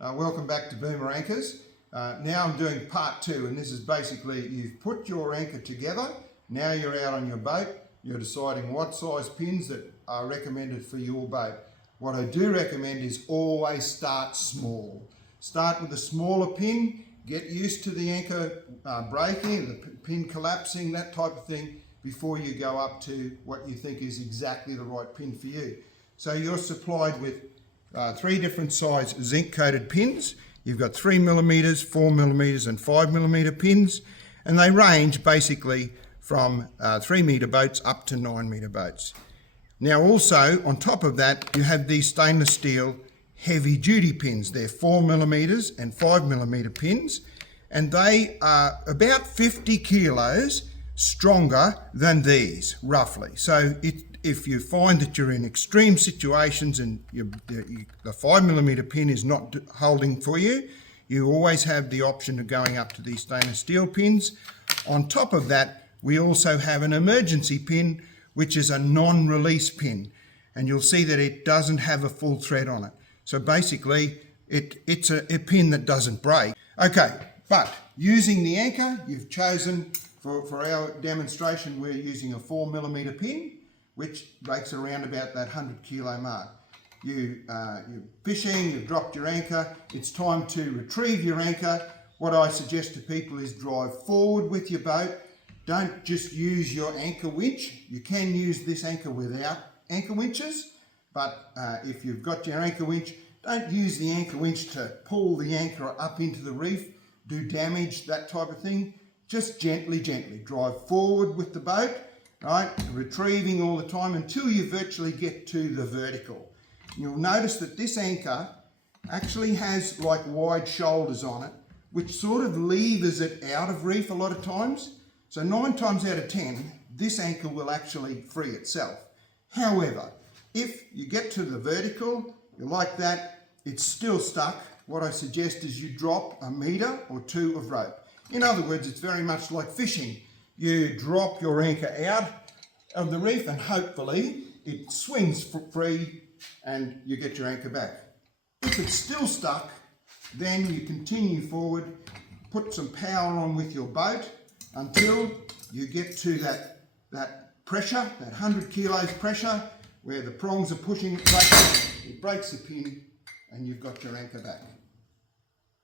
Welcome back to Boomer Anchors. Now I'm doing part two, and this is basically you've put your anchor together. Now you're out on your boat. You're deciding what size pins that are recommended for your boat. What I do recommend is always start small. Start with a smaller pin. Get used to the anchor breaking, the pin collapsing, that type of thing, before you go up to what you think is exactly the right pin for you. So you're supplied with 3 different size zinc coated pins. You've got 3mm, 4mm and 5mm pins, and they range basically from 3-metre boats up to 9-metre boats. Now also on top of that you have these stainless steel heavy duty pins. They're 4mm and 5mm pins, and they are about 50 kilos stronger than these roughly. So if you find that you're in extreme situations and the 5mm pin is not holding for you, you always have the option of going up to these stainless steel pins. On top of that, we also have an emergency pin, which is a non-release pin, and you'll see that it doesn't have a full thread on it. So basically it's a pin that doesn't break. Okay, but using the anchor, you've chosen for our demonstration, we're using a 4mm pin, which breaks around about that 100 kilo mark. You're fishing, you've dropped your anchor, it's time to retrieve your anchor. What I suggest to people is drive forward with your boat. Don't just use your anchor winch. You can use this anchor without anchor winches, but if you've got your anchor winch, don't use the anchor winch to pull the anchor up into the reef, do damage, that type of thing. Just gently drive forward with the boat, right? Retrieving all the time until you virtually get to the vertical. You'll notice that this anchor actually has like wide shoulders on it, which sort of levers it out of reef a lot of times. So 9 times out of 10, this anchor will actually free itself. However, if you get to the vertical, you like that, it's still stuck, what I suggest is you drop 1 metre or 2 of rope. In other words, it's very much like fishing. You drop your anchor out of the reef and hopefully it swings free and you get your anchor back. If it's still stuck, then you continue forward, put some power on with your boat until you get to that pressure, that 100 kilos pressure, where the prongs are pushing it, it breaks the pin and you've got your anchor back.